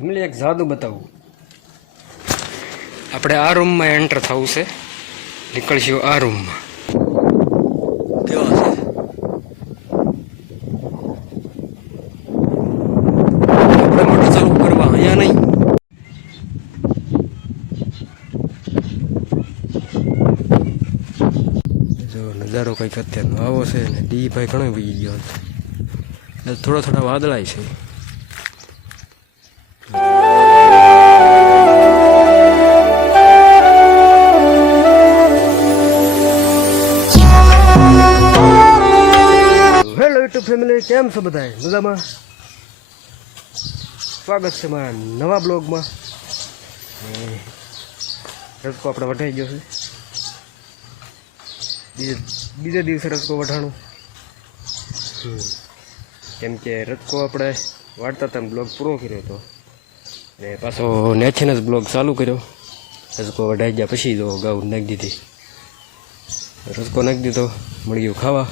એમને એક જાદુ બતાવું. આપણે આ રૂમમાં એન્ટર થવું છે, નીકળશું આ રૂમમાં. કેવા છે આપણે મોટર ચાલુ કરવા અહીંયા નહીં. જો નજારો કંઈક અત્યારનો આવો છે ને ડી ભાઈ ઘણો વી ગયો છે, થોડા થોડા વાદળાય છે. હેલો યુટ્યુબ ફેમિલી, કેમ છો બધા? મજામાં? સ્વાગત છે મારા નવા બ્લોગમાં. રસકો આપણે વઢાઈ ગયો છે, બીજા દિવસે રસકો વઢાણું. કેમ કે રસકો આપણે વાળતા હતા, બ્લોગ પૂરો કર્યો હતો ને પાછો નેચીને જ બ્લોગ ચાલુ કર્યો. રસકો વઢાઈ ગયા પછી તો ગાઉ નાખી દીધી, રસકો નાખી દીધો, મળી ગયું ખાવા.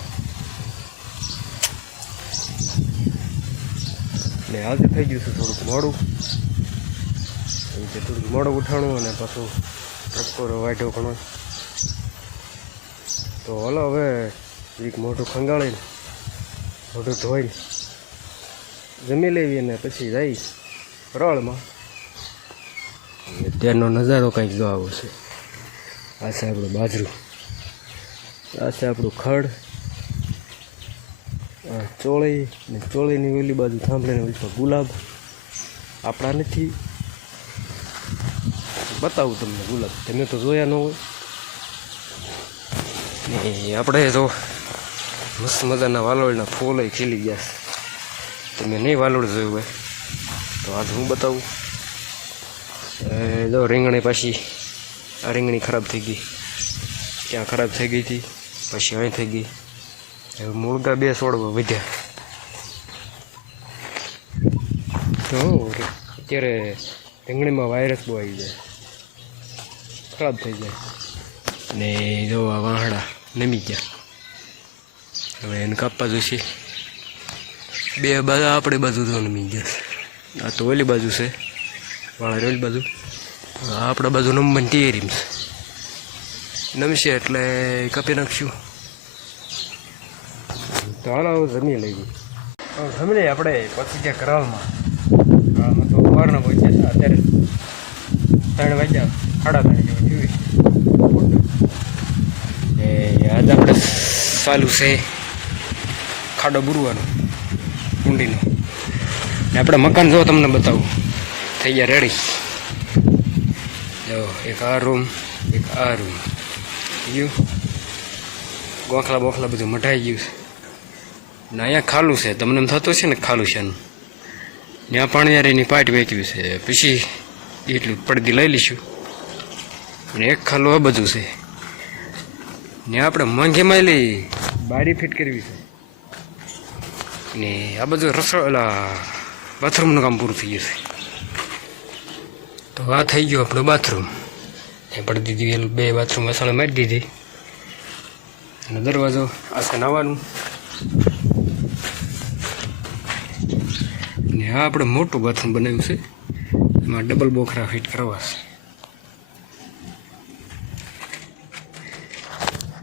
ને આજે થઈ ગયું છે થોડુંક મોડું, થોડુંક મોડું ઉઠાણું અને પાછું રસકો વાઢ્યો ઘણો. તો હલો હવે એક મોટું ખંગાળીને મોટું ધોઈને જમી લેવી અને પછી જઈ રળમાં. ત્યારનો નજારો કંઈક જો આવો છે. આ છે આપણું બાજરું, આ છે આપણું ખડ, ચોળી ને ચોળીની ઓલી બાજુ થાંભલીને ઓલી પર ગુલાબ. આપણા નથી, બતાવું તમને ગુલાબ, તમે તો જોયા ન હોય. ને આપણે તો મસ્ત મજાના વાલોળના ફૂલ ખીલી ગયા. તમે નહીં વાલોળ જોયું હોય તો આજ હું બતાવું. જો રીંગણી પાછી, આ રીંગણી ખરાબ થઈ ગઈ, ત્યાં ખરાબ થઈ ગઈ હતી, પછી અહીં થઈ ગઈ. હવે મૂળગા બે છોડવા વધ્યા. તો અત્યારે રીંગણીમાં વાયરસ બહુ આવી જાય, ખરાબ થઈ જાય. ને જો આ વાહડા નમી ગયા, હવે એને કાપવા જોઈશે. બે બાજુ આપણી બાજુ તો નમી ગયા. આ તો ઓલી બાજુ છે વાળા, ઓલી બાજુ આપણા બાજુ નમવાની તૈયારી છે. નમશે એટલે કાપી નાખશું. તો હાલો જમી લઈ ગઈ. જમી લઈએ આપણે પછી ત્યાં કરાવમાં. કરાવમાં તો સવારના પહોંચ્યા છે, અત્યારે 3 વાગ્યા, 3:30 જેવું થયું. એ આજે આપણે ચાલુ છે ખાડો બુરવાનો, કુંડીનો. ને આપણે મકાન જો તમને બતાવું, થઈ ગયા રેડી. જો એક આ રૂમ, એક આ રૂમ ગયું, ગોખલા બોખલા બધું મઢાઈ ગયું છે. ને અહીંયા ખાલું છે, તમને એમ થતું છે ને ખાલું છે. ત્યાં પાણીયારીની પાઇપ વેચ્યું છે, પછી એટલું પડદી લઈ લઈશું. અને એક ખાલું આ બધું છે. ને આપણે મોંઘીમાં લઈ બારી ફિટ કરવી છે. ને આ બધું રસોડા બાથરૂમનું કામ પૂરું થઈ ગયું છે. તો આ થઈ ગયું આપણું બાથરૂમ. એ પડી દીધી 2 બાથરૂમ મસાલા મારી દીધી. અને દરવાજો આ છે નાવાનું. ને આ આપણે મોટું બાથરૂમ બનાવ્યું છે, એમાં ડબલ બોખરા ફિટ કરવા છે.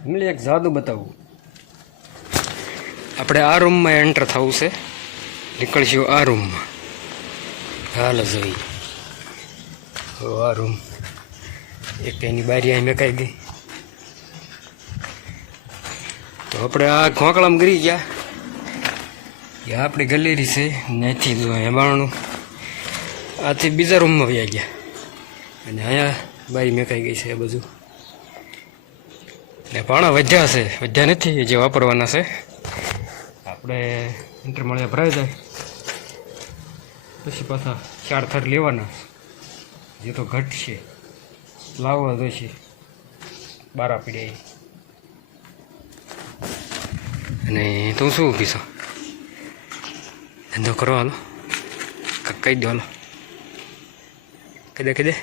એમને એક જાદુ બતાવું. આપણે આ રૂમમાં એન્ટર થવું છે, નીકળશું આ રૂમમાં. હાલો જોઈએ. આ રૂમ એક એની બારી અહીં મેકાઈ ગઈ. તો આપણે આ ખોંકળામાં ગરી ગયા. એ આપણી ગલેરી છે, ત્યાંથી હેબાણું આથી બીજા રૂમમાં વયા ગયા. અને અહીંયા બારી મેકાઈ ગઈ છે એ બધું. ને પાણા વધ્યા છે, વધ્યા નથી, જે વાપરવાના છે. આપણે ઇન્ટર મળ્યા ભરાઈ જાય પછી પાછા 4 થર લેવાના, જે તો ઘટશે, લાવવા જોઈશે 12 પીડ્યા. અને તું શું કીધો ધંધો કરો? હાલો કહી દો, હાલો કહી દે.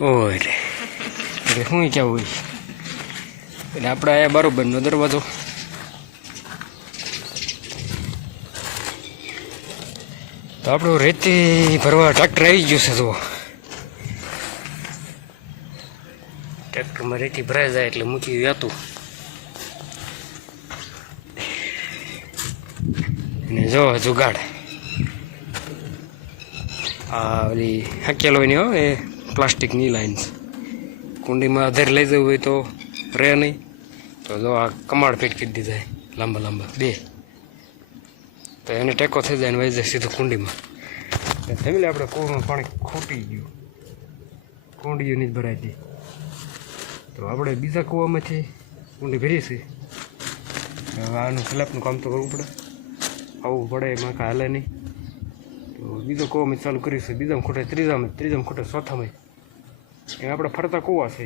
ઓય એટલે શું કેવું હોય. એટલે આપણે અહીંયા બરોબરનો દરવાજો તો આપણું રેતી ભરવા ટ્રેક્ટર આવી ગયું છે. જુઓ, ટ્રેક્ટરમાં રેતી ભરાઈ જાય એટલે મૂકી હતું. અને જો જુગાડ આ ઓલી હકેલો નહીં હો, એ પ્લાસ્ટિકની લાઈન્સ કુંડીમાં આધાર લઈ જવું હોય તો રહે નહીં. તો જો આ કમાડ ફિટ કરી દીધા લાંબા લાંબા બે, તો એને ટેકો થઈ જાય ને વહી જાય સીધું કુંડીમાં. ફેમિલી આપણે કૂવાનું પાણી ખૂટી ગયું, કુંડીયું નહીં ભરાઈ હતી. તો આપણે બીજા કૂવામાંથી કુંડી ભરી છે. હવે આનું સ્લેબનું કામ તો કરવું પડે, આવવું પડે, એમાં કાંઈ હાલે નહીં. તો બીજો કૂવો મેં ચાલુ કર્યું છે. બીજામાં ખૂટે ત્રીજામાં ખૂટે ચોથામાં. એ આપણે ફરતા કૂવા છે,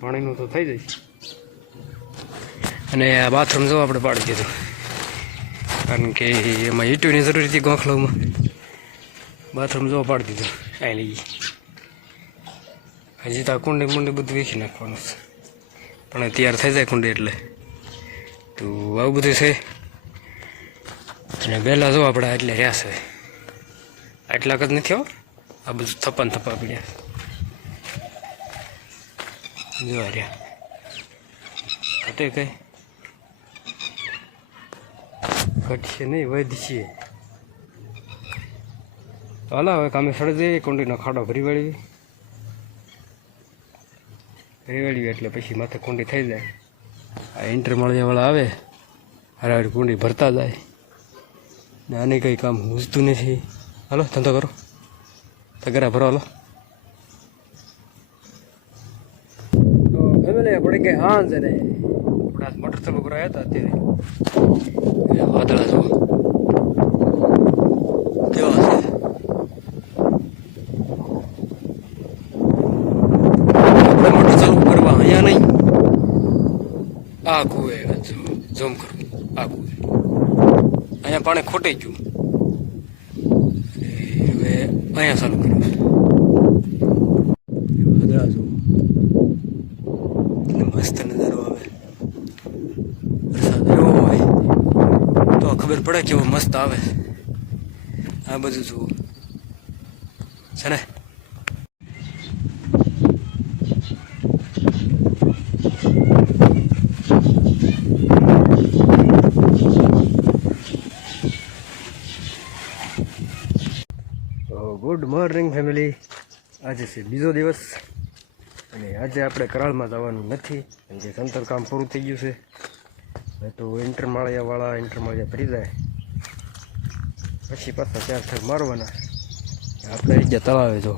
પાણીનું તો થઈ જાય. અને આ બાથરૂમ જો આપણે પાડી દીધું, કારણ કે એમાં ઈંટોની જરૂર હતી ગોખલામાં. બાથરૂમ જો પાડી દીધું અહીં લઈ. હજી તો આ કુંડી મુંડી બધું વેચી નાખવાનું છે, પણ તૈયાર થઈ જાય કુંડી એટલે. તો આવું બધું છે. અને પહેલાં જો આપણે એટલે રહ્યા છે, આટલાક જ નથી હો, આ બધું થપ્પા પડ્યા જોવા રહ્યા ઘટે કઈ ઘટશે નહીં, વધશે. તો હાલો હવે કામે સડી જઈએ, કુંડીનો ખાડો ભરી વળવી એટલે પછી માથે કુંડી થઈ જાય. આ ઇન્ટરમાળિયાવાળા આવે હારે કુંડી ભરતા જાય ને આને કંઈ કામ મૂજતું નથી. હાલો ધંધો કરો, તગરા ભરો. હાલો તો ફેમિલી આપણે કે હા છે ને આપણે આજ મોટર ચાલુ કરાયા હતા. અત્યારે વાદળા જો કેવા છે. આપણે મોટર ચાલુ કરવા અહીંયા નહીં, આ કુએ ઝૂમ કરું, આ કુએ અહીંયા પાણી ખોટી ગયું. હવે અહીંયા ચાલુ કર્યું વાદળા જો મસ્ત નજારો આવે. વરસાદ એવો હોય તો ખબર પડે કેવો મસ્ત આવે. આ બધું જુઓ છે ને. Good morning family. આજે છે બીજો દિવસ અને આજે આપણે કરાળમાં જવાનું નથી, કેમ કે સંતર કામ પૂરું થઈ ગયું છે. હવે તો ઇન્ટરમાળિયા ભરી જાય પછી પાછા 4 ઠગ મારવાના. આપણે આવી ગયા તળાવે. જો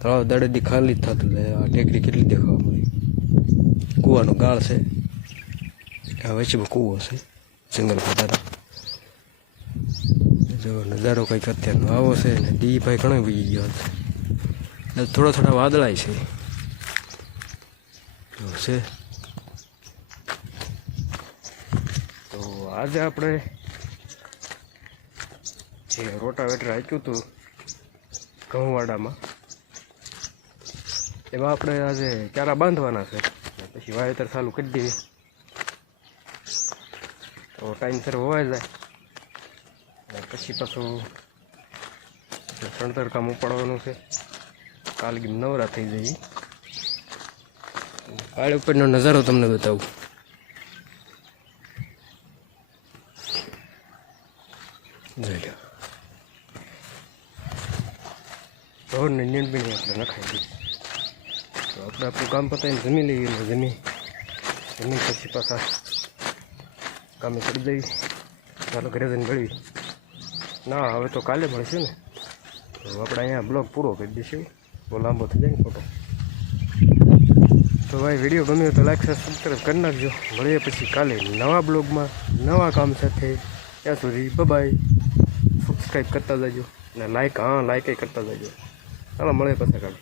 તળાવ દડેથી ખાલી જ થતું જાય. આ ટેકરી કેટલી દેખાવા મળી. કૂવાનો ગાળ છે, આ વચ્ચેમાં કૂવો છે જંગલ ખાતા. જો નજારો કંઈક અત્યારનો આવો છે ને ડી ભાઈ ઘણો ઉગી ગયો છે. થોડા વાદળાય છે તો આજે આપણે જે રોટાવેટર આપ્યું હતું ઘઉંવાડામાં, એમાં આપણે આજે ચારા બાંધવાના છે. પછી વાવેતર ચાલુ કરી દઈએ તો ટાઈમસર હોવાઈ જાય. પછી પાછું સણતર કામ ઉપાડવાનું છે. કાલ ગીમ નવરા થઈ જઈએ. કાળ ઉપરનો નજારો તમને બતાવું. જોઈ લો ઢોરને નીંદબીણી આપણે નખાઈ દઈએ. તો આપણે આપણું કામ પતાવીને જમી લઈએ. જમીન પછી પાછા કામે ચડી જઈએ. ચાલો ઘરે જઈને ગળવી. ના હવે તો કાલે મળશે ને, તો આપણે અહીંયા બ્લોગ પૂરો કરી દઈશું. બહુ લાંબો થઈ જાય ને ફોટો. તો ભાઈ વિડીયો ગમ્યો તો લાઈક સબસ્ક્રાઈબ કરી નાખજો. મળીએ પછી કાલે નવા બ્લોગમાં નવા કામ સાથે. ત્યાં સુધી બાય. સબસ્ક્રાઈબ કરતા જજો ને લાઈક કરતા જજો. ચાલો મળીએ પાછા કાલે.